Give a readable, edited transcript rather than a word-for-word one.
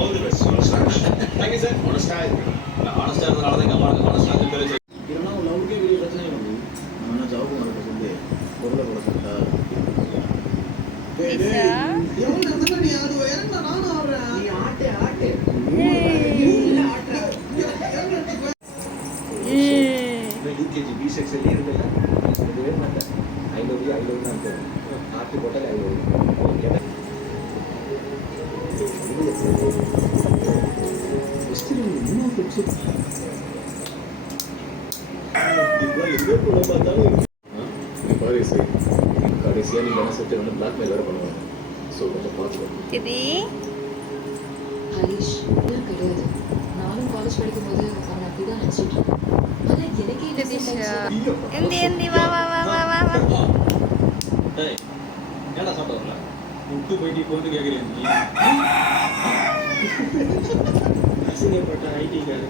All the best. Thank you sir. ஆனஸ்டா இருக்கு. நான் ஆனஸ்டா இருந்தனால தான் எங்க அம்மா ஆனஸ்டா பேர் இல்லைன்னா லவ்க்கே பெரிய பிரச்சனை வந்து நம்ம என்ன ஜாபுக்கு நடக்க சொல்லி பொருளை கூட சொல்லிட்டா எவ்வளோ நீ ஆடுவ எனக்கு நானும் ஆடுறேன். நீ ஆட்டு ஆட்டு யூகேஜி பி செக்ஷன்லேயே இருக்குல்ல இதுவே மாட்டேன் 500 தான் இருக்கும். ஆட்டு போட்டால் 500 கேட்டேன். கடைசியாக நீங்கள் என்ன செட்டு வந்து பிளாக் மெயில் வேறு பண்ணுவாங்க. ஸோ கொஞ்சம் பார்த்துக்கோங்க. ஹரிஷ் இதெல்லாம் கிடையாது. நானும் காலேஜ் படிக்கும்போது அவனை அப்படிதான் நினச்சிட்டு இருக்கேன். ஆனால் எனக்கே ஏடா சாப்பிட வரல விட்டு போயிட்டு இப்போ வந்து கேட்குறேன் நீ அசிங்கப்பட்ட ஐடி கார்டு